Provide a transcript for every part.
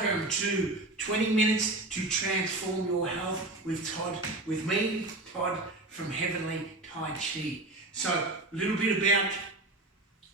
welcome to 20 Minutes to Transform Your Health with Todd, with me, Todd from Heevanlee Tai Chi. So a little bit about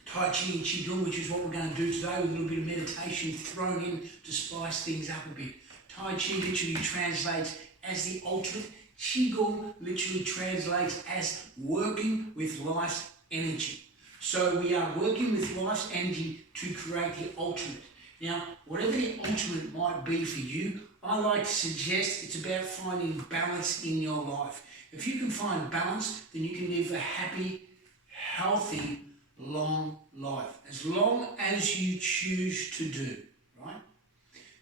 Tai Chi and Qigong, which is what we're going to do today, with a little bit of meditation thrown in to spice things up a bit. Tai Chi literally translates as the ultimate. Qigong literally translates as working with life's energy. So we are working with life's energy to create the ultimate. Now, whatever the ultimate might be for you, I like to suggest it's about finding balance in your life. If you can find balance, then you can live a happy, healthy, long life, as long as you choose to do, right?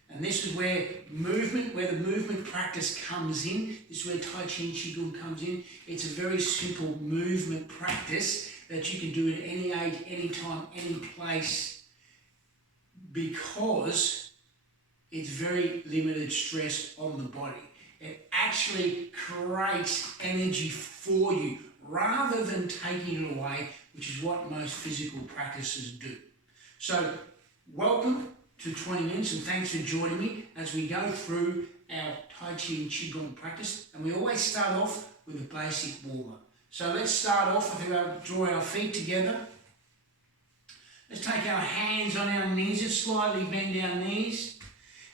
And this is where the movement practice comes in. This is where Tai Chi and Qigong comes in. It's a very simple movement practice that you can do at any age, any time, any place, because it's very limited stress on the body. It actually creates energy for you rather than taking it away, which is what most physical practices do. So, welcome to 20 Minutes, and thanks for joining me as we go through our Tai Chi and Qigong practice. And we always start off with a basic warm-up. So let's start off with draw our feet together. Let's take our hands on our knees, just slightly bend our knees,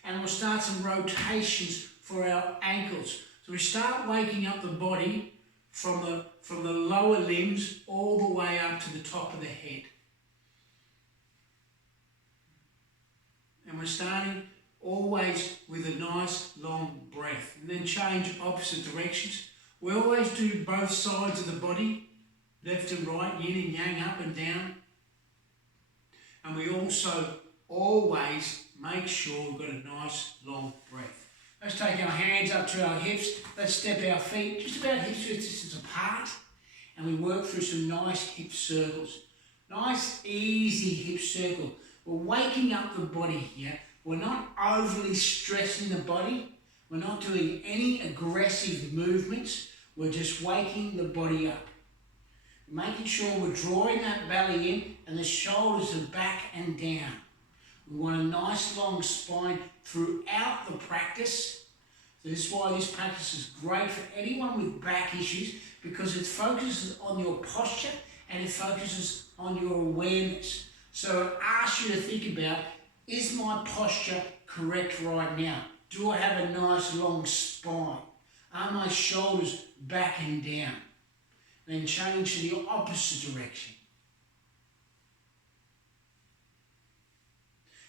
and we'll start some rotations for our ankles. So we start waking up the body from the lower limbs all the way up to the top of the head. And we're starting always with a nice long breath, and then change opposite directions. We always do both sides of the body, left and right, yin and yang, up and down. And we also always make sure we've got a nice long breath. Let's take our hands up to our hips. Let's step our feet just about hip distance apart, and we work through some nice hip circles. Nice, easy hip circle. We're waking up the body here. We're not overly stressing the body. We're not doing any aggressive movements. We're just waking the body up. Making sure we're drawing that belly in and the shoulders are back and down. We want a nice long spine throughout the practice. So this is why this practice is great for anyone with back issues, because it focuses on your posture and it focuses on your awareness. So it asks you to think about, is my posture correct right now? Do I have a nice long spine? Are my shoulders back and down? Then change to the opposite direction.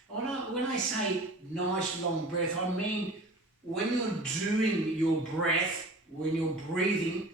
When I say nice long breath, I mean when you're doing your breath, when you're breathing,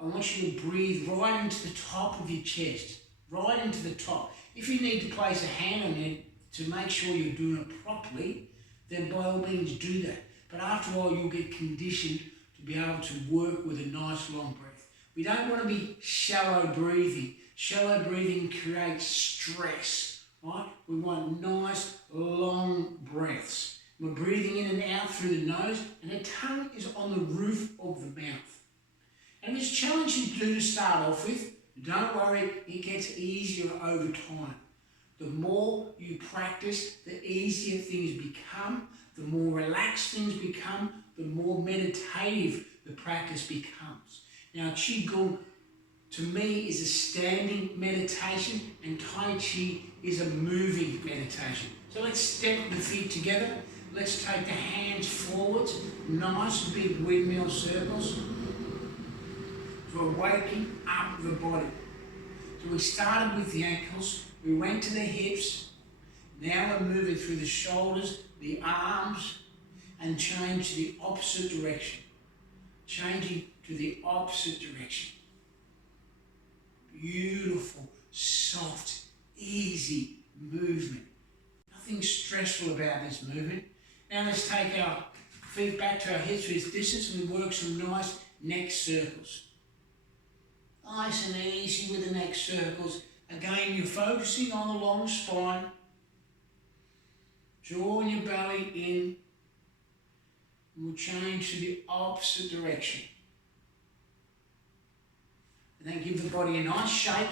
I want you to breathe right into the top of your chest, right into the top. If you need to place a hand on it to make sure you're doing it properly, then by all means do that. But after all, you'll get conditioned to be able to work with a nice long breath. We don't want to be shallow breathing. Shallow breathing creates stress, right? We want nice, long breaths. We're breathing in and out through the nose, and the tongue is on the roof of the mouth. And it's challenging to do to start off with. Don't worry, it gets easier over time. The more you practice, the easier things become, the more relaxed things become, the more meditative the practice becomes. Now, Qigong, to me, is a standing meditation, and Tai Chi is a moving meditation. So let's step the feet together. Let's take the hands forwards, nice big windmill circles. So we're waking up the body. So we started with the ankles, we went to the hips, now we're moving through the shoulders, the arms, and change to the opposite direction. Changing to the opposite direction. Beautiful, soft, easy movement. Nothing stressful about this movement. Now let's take our feet back to our hips with distance, and we work some nice neck circles. Nice and easy with the neck circles. Again, you're focusing on the long spine. Drawing your belly in. We'll change to the opposite direction. And then give the body a nice shake,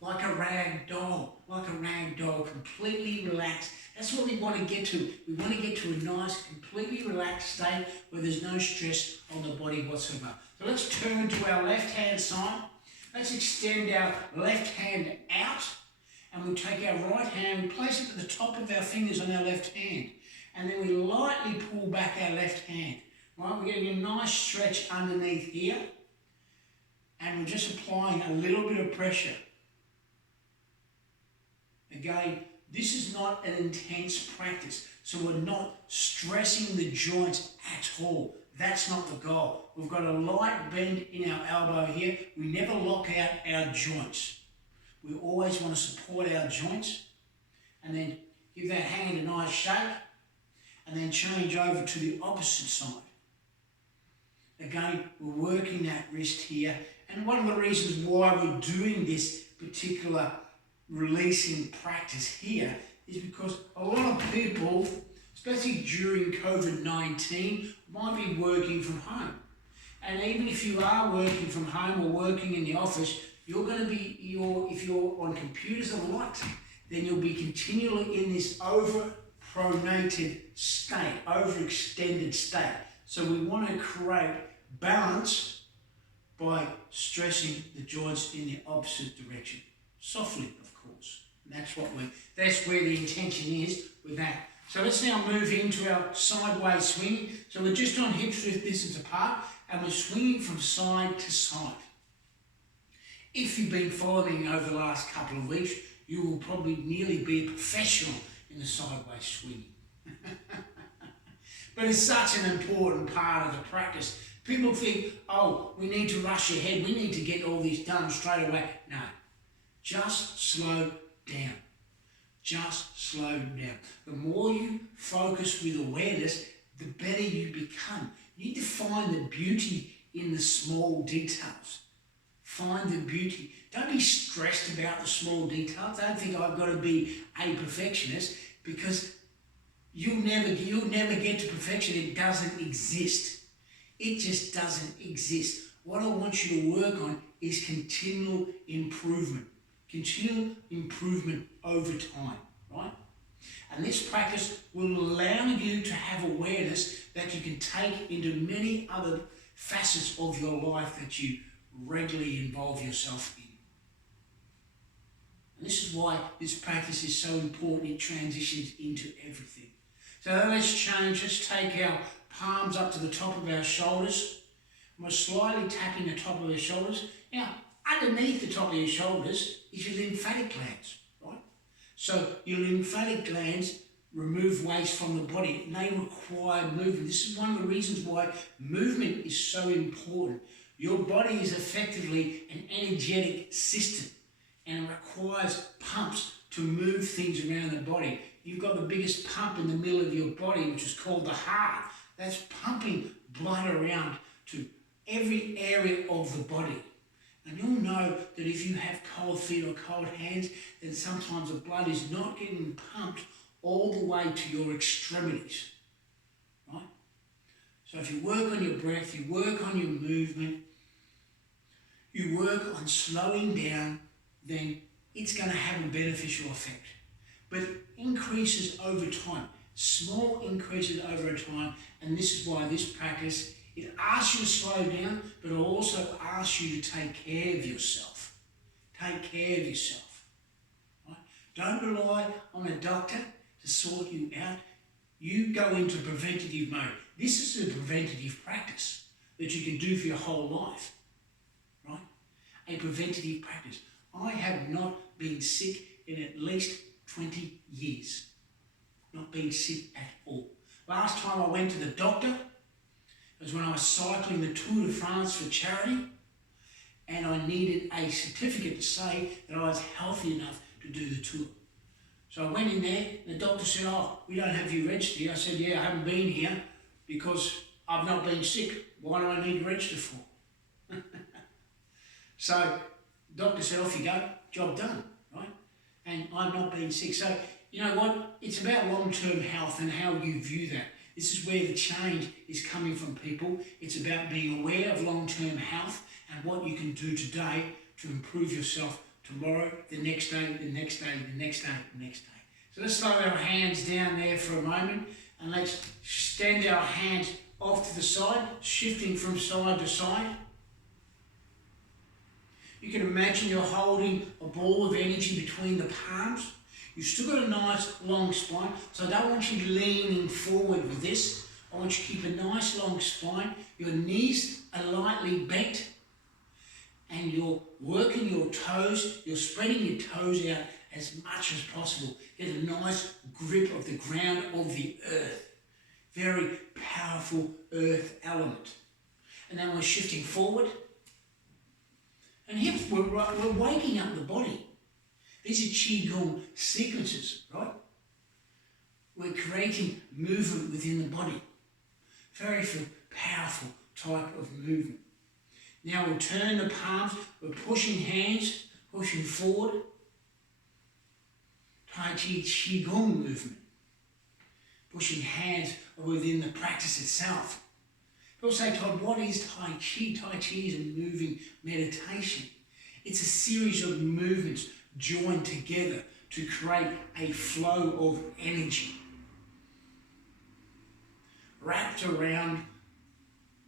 like a rag doll. like a rag doll, completely relaxed. That's what we want to get to. We want to get to a nice, completely relaxed state where there's no stress on the body whatsoever. So let's turn to our left-hand side. Let's extend our left hand out, and we'll take our right hand, we place it at the top of our fingers on our left hand, and then we lightly pull back our left hand. Right, we're getting a nice stretch underneath here, and we're just applying a little bit of pressure. Again, this is not an intense practice, so we're not stressing the joints at all. That's not the goal. We've got a light bend in our elbow here. We never lock out our joints. We always want to support our joints, and then give that hand a nice shake, and then change over to the opposite side. Again, we're working that wrist here, and one of the reasons why we're doing this particular releasing practice here is because a lot of people, especially during COVID-19, might be working from home. And even if you are working from home or working in the office, you're going to be, if you're on computers a lot, then you'll be continually in this overpronated state, overextended state. So we want to create balance by stressing the joints in the opposite direction. Softly, of course. And that's where the intention is with that. So let's now move into our sideways swing. So we're just on hips width distance apart, and we're swinging from side to side. If you've been following over the last couple of weeks, you will probably nearly be a professional in the sideways swinging. But it's such an important part of the practice. People think, oh, we need to rush ahead, we need to get all this done straight away. No, just slow down. Just slow down. The more you focus with awareness, the better you become. You need to find the beauty in the small details. Find the beauty. Don't be stressed about the small details. Don't think I've got to be a perfectionist, because you'll never get to perfection. It doesn't exist. It just doesn't exist. What I want you to work on is continual improvement. Continual improvement over time, right? And this practice will allow you to have awareness that you can take into many other facets of your life that you regularly involve yourself in. And this is why this practice is so important. It transitions into everything. So let's change. Let's take our palms up to the top of our shoulders. We're slightly tapping the top of our shoulders. Now, underneath the top of your shoulders is your lymphatic glands, right? So your lymphatic glands remove waste from the body, and they require movement. This is one of the reasons why movement is so important. Your body is effectively an energetic system, and it requires pumps to move things around the body. You've got the biggest pump in the middle of your body, which is called the heart. That's pumping blood around to every area of the body. And you'll know that if you have cold feet or cold hands, then sometimes the blood is not getting pumped all the way to your extremities, right? So if you work on your breath, you work on your movement, you work on slowing down, then it's going to have a beneficial effect. But increases over time, small increases over time, and this is why this practice, it asks you to slow down, but it also asks you to take care of yourself. Take care of yourself. Right? Don't rely on a doctor to sort you out. You go into preventative mode. This is a preventative practice that you can do for your whole life. Right? A preventative practice. I have not been sick in at least 20 years. Not been sick at all. Last time I went to the doctor was when I was cycling the Tour de France for charity, and I needed a certificate to say that I was healthy enough to do the tour. So I went in there, and the doctor said, oh, we don't have you registered here. I said, yeah, I haven't been here because I've not been sick. Why do I need to register for? So the doctor said, off you go, job done, right? And I've not been sick. So you know what? It's about long-term health and how you view that. This is where the change is coming from, people. It's about being aware of long-term health and what you can do today to improve yourself tomorrow, the next day, the next day, the next day, the next day. So let's slow our hands down there for a moment and let's extend our hands off to the side, shifting from side to side. You can imagine you're holding a ball of energy between the palms. You've still got a nice long spine, so I don't want you leaning forward with this. I want you to keep a nice long spine. Your knees are lightly bent and you're working your toes, you're spreading your toes out as much as possible. Get a nice grip of the ground of the earth. Very powerful earth element. And then we're shifting forward. And here we're waking up the body. These are Qigong sequences, right? We're creating movement within the body. Very powerful type of movement. Now we'll turn the palms, we're pushing hands, pushing forward. Tai Chi Qigong movement. Pushing hands within the practice itself. People say, Todd, what is Tai Chi? Tai Chi is a moving meditation. It's a series of movements joined together to create a flow of energy wrapped around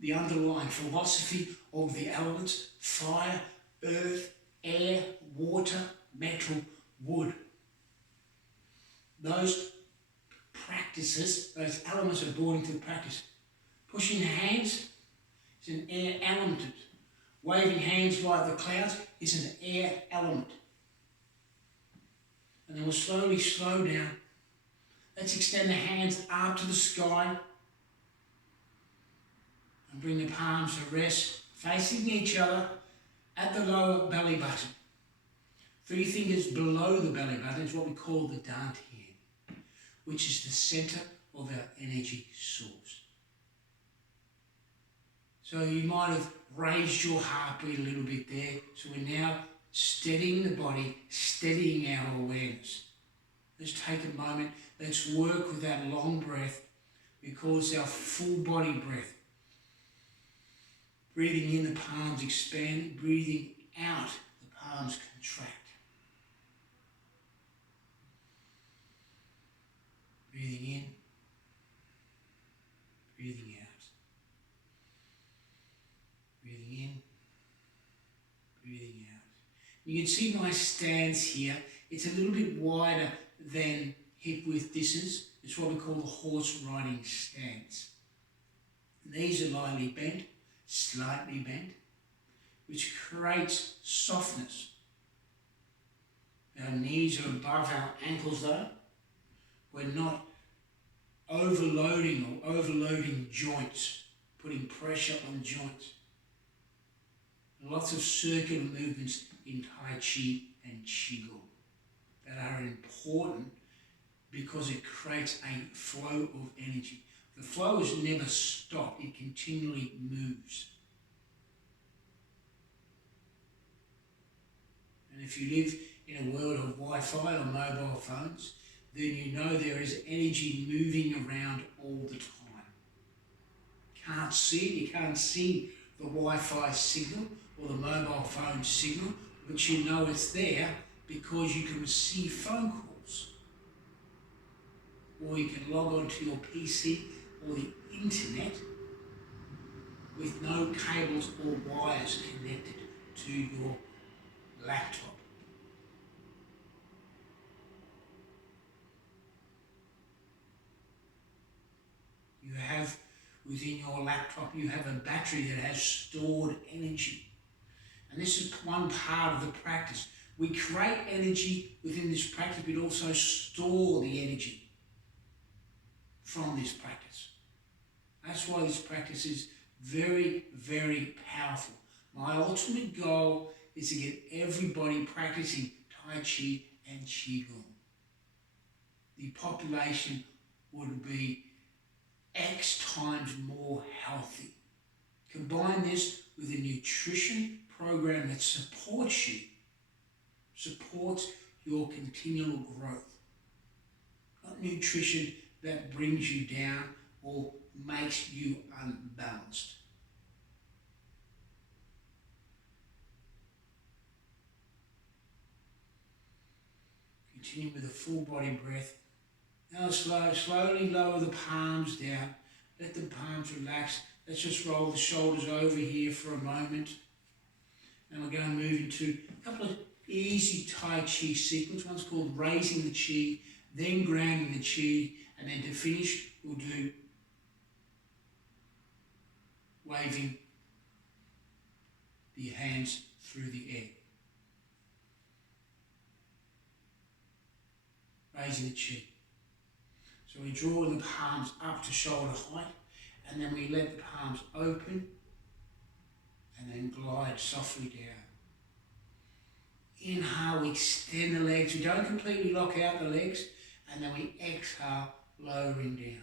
the underlying philosophy of the elements: fire, earth, air, water, metal, wood. Those practices, those elements are brought into the practice. Pushing the hands is an air element. Waving hands like the clouds is an air element. And then we'll slowly slow down. Let's extend the hands up to the sky and bring the palms to rest, facing each other at the lower belly button. 3 fingers below the belly button is what we call the dantian, which is the center of our energy source. So you might have raised your heartbeat a little bit there. So we're now steadying the body, steadying our awareness. Let's take a moment. Let's work with that long breath. We call this our full body breath. Breathing in, the palms expand. Breathing out, the palms contract. Breathing in, breathing out. Breathing in, breathing out. You can see my stance here. It's a little bit wider than hip width distance. It's what we call the horse riding stance. Knees are lightly bent, slightly bent, which creates softness. Our knees are above our ankles though. We're not overloading joints, putting pressure on joints. Lots of circular movements in Tai Chi and Qigong that are important because it creates a flow of energy. The flow is never stopped, it continually moves. And if you live in a world of Wi-Fi or mobile phones, then you know there is energy moving around all the time. Can't see it, you can't see the Wi-Fi signal or the mobile phone signal, but you know it's there because you can receive phone calls. Or you can log on to your PC or the internet with no cables or wires connected to your laptop. You have within your laptop, you have a battery that has stored energy. And this is one part of the practice. We create energy within this practice, but also store the energy from this practice. That's why this practice is very, very powerful. My ultimate goal is to get everybody practicing Tai Chi and Qigong. The population would be X times more healthy. Combine this with a nutrition program that supports you, supports your continual growth. Not nutrition that brings you down or makes you unbalanced. . Continue with a full body breath. Now slowly lower the palms down. Let the palms relax. Let's just roll the shoulders over here for a moment. And we're going to move into a couple of easy Tai Chi sequence. One's called raising the chi, then grounding the chi, and then to finish, we'll do waving the hands through the air. Raising the chi. So we draw the palms up to shoulder height, and then we let the palms open, and then glide softly down. Inhale, we extend the legs. We don't completely lock out the legs, and then we exhale, lowering down.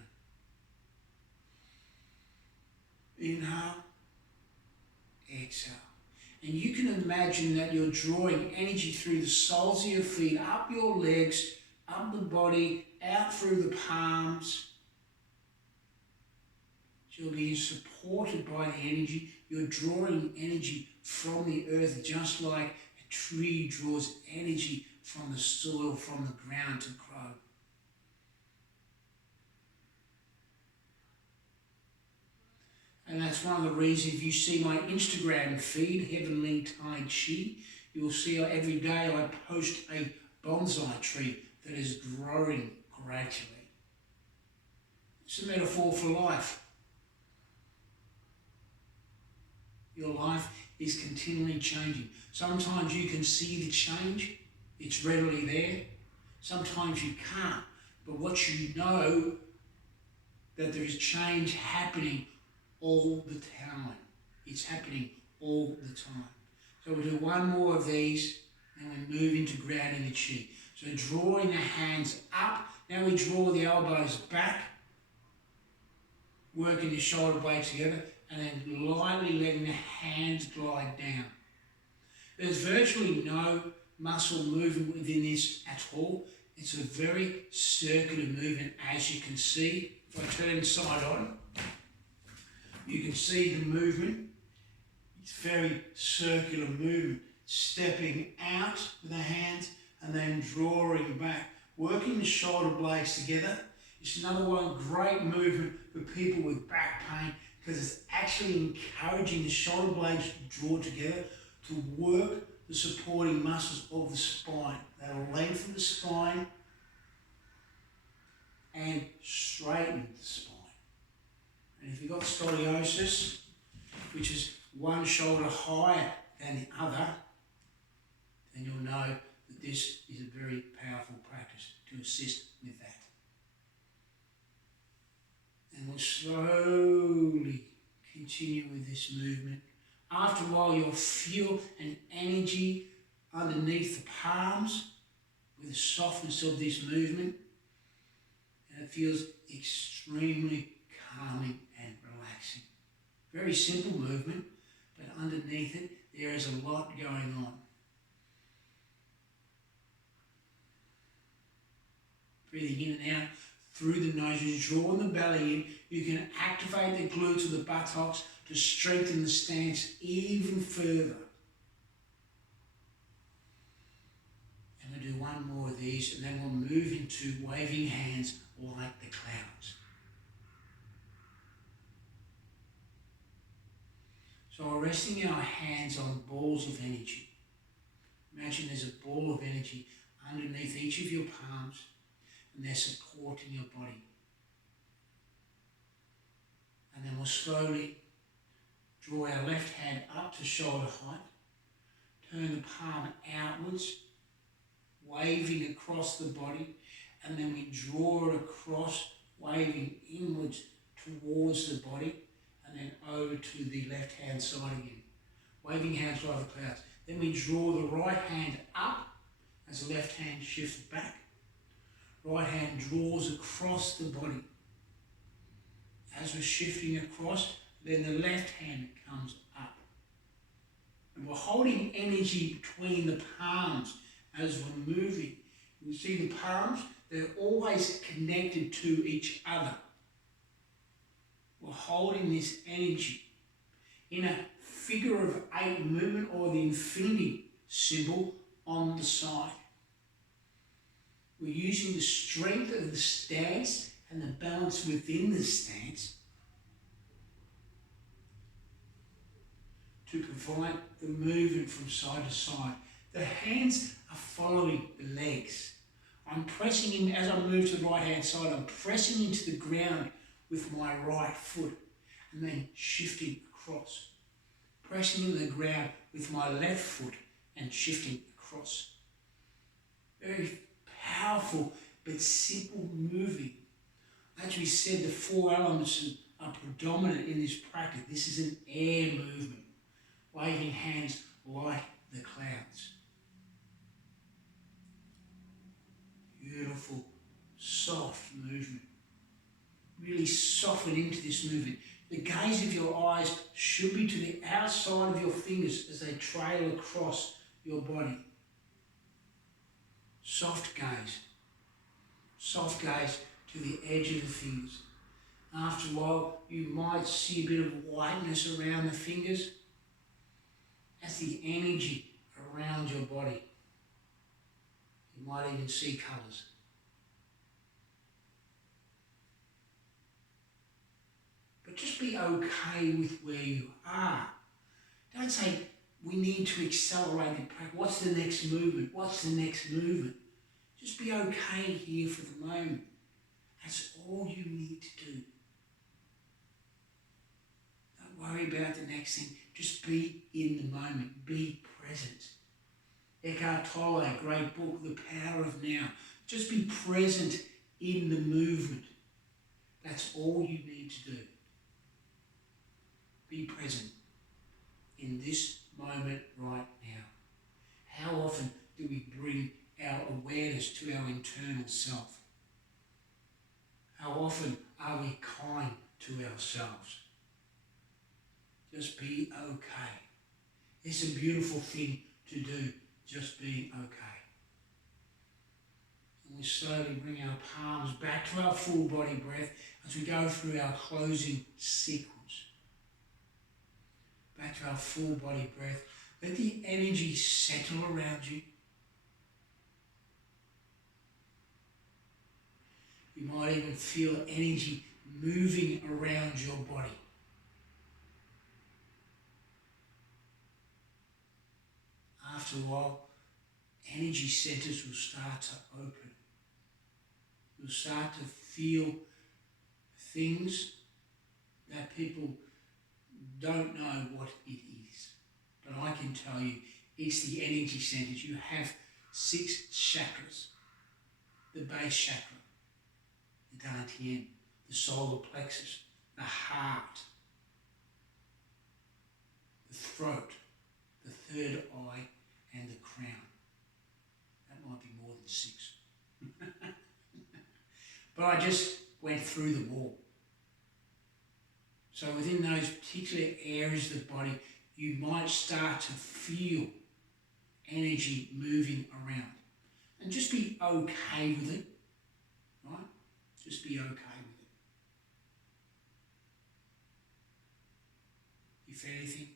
Inhale, exhale. And you can imagine that you're drawing energy through the soles of your feet, up your legs, up the body, out through the palms. So you're being supported by the energy. You're drawing energy from the earth, just like a tree draws energy from the soil, from the ground to grow. And that's one of the reasons, if you see my Instagram feed, Heevanlee Tai Chi, you'll see every day I post a bonsai tree that is growing gradually. It's a metaphor for life. Your life is continually changing. Sometimes you can see the change, it's readily there. Sometimes you can't. But what you know, that there is change happening all the time. It's happening all the time. So we'll do one more of these, and we move into grounding the chi. So drawing the hands up. Now we draw the elbows back, working the shoulder blades together, and then lightly letting the hands glide down. There's virtually no muscle movement within this at all. It's a very circular movement, as you can see. If I turn side on, you can see the movement. It's very circular movement. Stepping out with the hands and then drawing back. Working the shoulder blades together. It's another one great movement for people with back pain, because it's actually encouraging the shoulder blades to draw together to work the supporting muscles of the spine. That'll lengthen the spine and straighten the spine. And if you've got scoliosis, which is one shoulder higher than the other, then you'll know that this is a very powerful practice to assist with that. And we'll slowly continue with this movement. After a while, you'll feel an energy underneath the palms with the softness of this movement. And it feels extremely calming and relaxing. Very simple movement, but underneath it, there is a lot going on. Breathing in and out through the nose, as you draw the belly in, you can activate the glutes of the buttocks to strengthen the stance even further. And we'll do one more of these, and then we'll move into waving hands like the clouds. So we're resting our hands on balls of energy. Imagine there's a ball of energy underneath each of your palms, and they're supporting your body. And then we'll slowly draw our left hand up to shoulder height, turn the palm outwards, waving across the body, and then we draw it across, waving inwards towards the body, and then over to the left hand side again. Waving hands like the clouds. Then we draw the right hand up as the left hand shifts back. Right hand draws across the body. As we're shifting across, then the left hand comes up. And we're holding energy between the palms as we're moving. You see the palms, they're always connected to each other. We're holding this energy in a figure of 8 movement, or the infinity symbol on the side. We're using the strength of the stance and the balance within the stance to provide the movement from side to side. The hands are following the legs. I'm pressing in, as I move to the right hand side, I'm pressing into the ground with my right foot and then shifting across. Pressing into the ground with my left foot and shifting across. Very powerful but simple moving. As we said, the 4 elements are predominant in this practice. This is an air movement. Waving hands like the clouds. Beautiful, soft movement. Really soften into this movement. The gaze of your eyes should be to the outside of your fingers as they trail across your body. Soft gaze. Soft gaze to the edge of the fingers. After a while, you might see a bit of whiteness around the fingers. That's the energy around your body. You might even see colours. But just be okay with where you are. Don't say, we need to accelerate the practice. What's the next movement? What's the next movement? Just be okay here for the moment. That's all you need to do. Don't worry about the next thing. Just be in the moment. Be present. Eckhart Tolle, great book, The Power of Now. Just be present in the movement. That's all you need to do. Be present in this moment right now. How often do we bring our awareness to our internal self? How often are we kind to ourselves? Just be okay. It's a beautiful thing to do, just being okay. And we slowly bring our palms back to our full body breath as we go through our closing sequence. Back to our full body breath. Let the energy settle around you. You might even feel energy moving around your body. After a while, energy centers will start to open. You'll start to feel things that people don't know what it is. But I can tell you, it's the energy centers. You have 6 chakras. The base chakra, the dantian, the solar plexus, the heart, the throat, the third eye, and the crown. That might be more than 6. But I just went through them all. So within those particular areas of the body, you might start to feel energy moving around. And just be okay with it, right? Just be okay with it. If anything,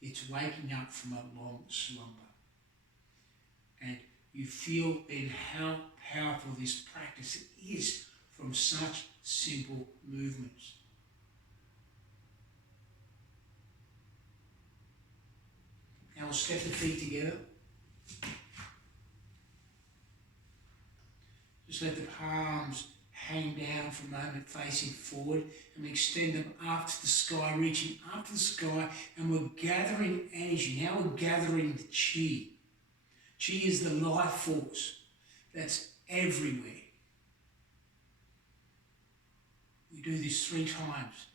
it's waking up from a long slumber. And you feel then how powerful this practice is from such simple movements. Now we'll step the feet together. Just let the palms hang down for a moment, facing forward, and we extend them up to the sky, reaching up to the sky, and we're gathering energy. Now we're gathering the chi. Chi is the life force that's everywhere. We do this 3 times.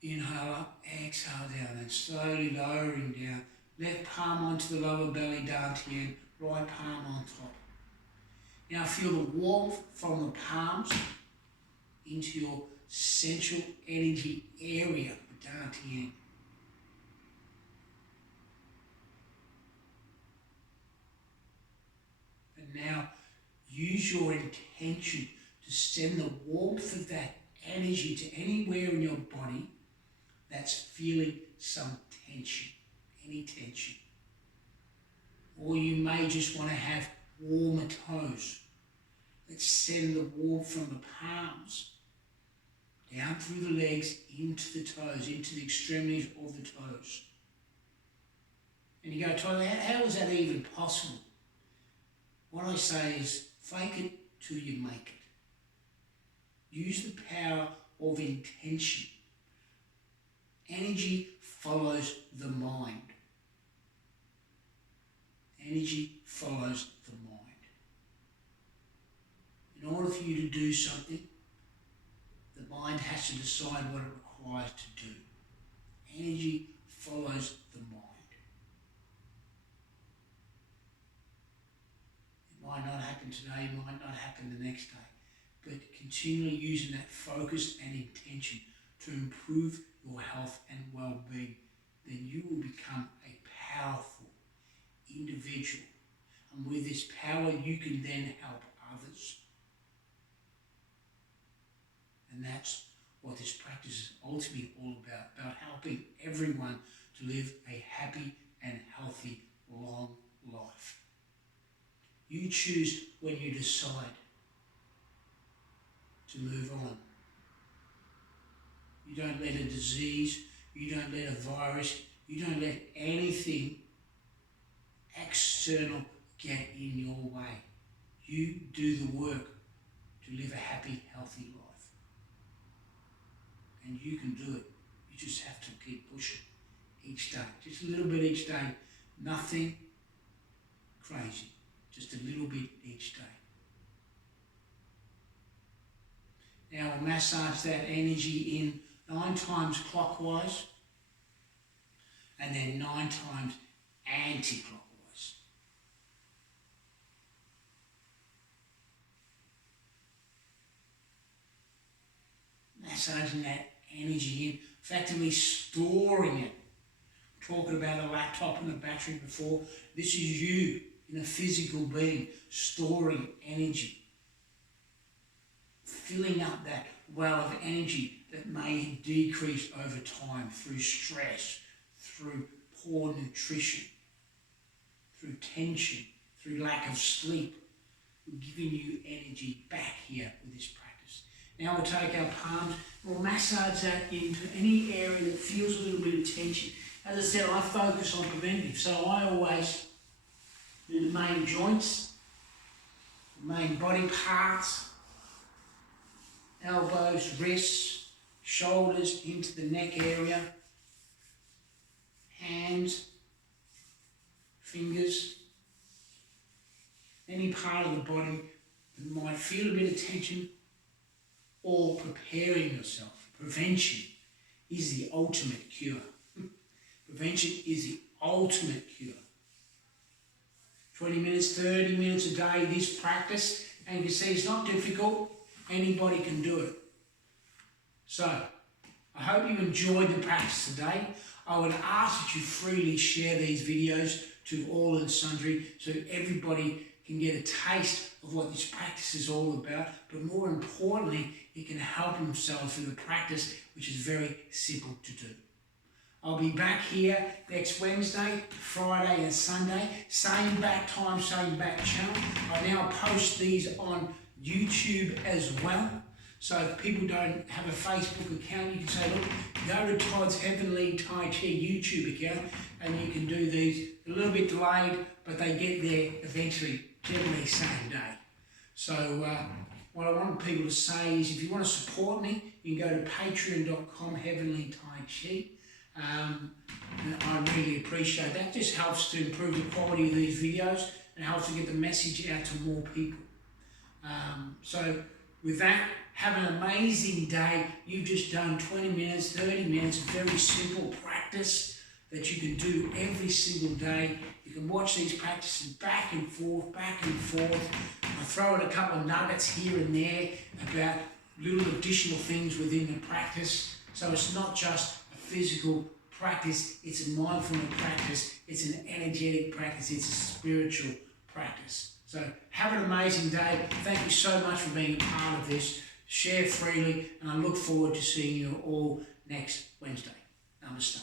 Inhale up, exhale down, and slowly lowering down. Left palm onto the lower belly, dantian, right palm on top. Now feel the warmth from the palms into your central energy area, the dantian. And now use your intention to send the warmth of that energy to anywhere in your body that's feeling some tension, any tension. Or you may just want to have warm the toes. Let's send the warmth from the palms down through the legs, into the toes, into the extremities of the toes. And you go, Todd, how is that even possible? What I say is, fake it till you make it. Use the power of intention. Energy follows the mind. Energy follows the mind. In order for you to do something, the mind has to decide what it requires to do. Energy follows the mind. It might not happen today, it might not happen the next day, but continually using that focus and intention to improve your health and well-being, then you will become a powerful individual. And with this power, you can then help others. And that's what this practice is ultimately all about helping everyone to live a happy and healthy, long life. You choose when you decide to move on. You don't let a disease, you don't let a virus, you don't let anything external get in your way. You do the work to live a happy, healthy life. And you can do it. You just have to keep pushing each day. Just a little bit each day. Nothing crazy. Just a little bit each day. Now we'll massage that energy in 9 times clockwise and then 9 times anti-clockwise. Massaging that energy in, effectively storing it. Talking about a laptop and a battery before, this is you in a physical being storing energy. Filling up that well of energy that may decrease over time through stress, through poor nutrition, through tension, through lack of sleep. We're giving you energy back here with this practice. Now we'll take our palms, we'll massage that into any area that feels a little bit of tension. As I said, I focus on preventative, so I always do the main joints, the main body parts, elbows, wrists, shoulders into the neck area, hands, fingers, any part of the body that might feel a bit of tension, or preparing yourself. Prevention is the ultimate cure. Prevention is the ultimate cure. 20 minutes, 30 minutes a day, this practice, and you can see it's not difficult. Anybody can do it. So, I hope you enjoyed the practice today. I would ask that you freely share these videos to all and sundry so everybody can get a taste of what this practice is all about, but more importantly, you can help themselves through the practice, which is very simple to do. I'll be back here next Wednesday, Friday and Sunday, same back time, same back channel. I now post these on YouTube as well. So if people don't have a Facebook account, you can say, look, go to Todd's Heevanlee Tai Chi YouTube account and you can do these a little bit delayed, but they get there eventually, generally same day. So what I want people to say is if you want to support me, you can go to patreon.com Heevanlee Tai Chi. I really appreciate that. It just helps to improve the quality of these videos and helps to get the message out to more people. So with that, have an amazing day. You've just done 20 minutes, 30 minutes, very simple practice that you can do every single day. You can watch these practices back and forth, back and forth. I throw in a couple of nuggets here and there about little additional things within the practice. So it's not just a physical practice, it's a mindfulness practice, it's an energetic practice, it's a spiritual practice. So have an amazing day. Thank you so much for being a part of this. Share freely, and I look forward to seeing you all next Wednesday. Namaste.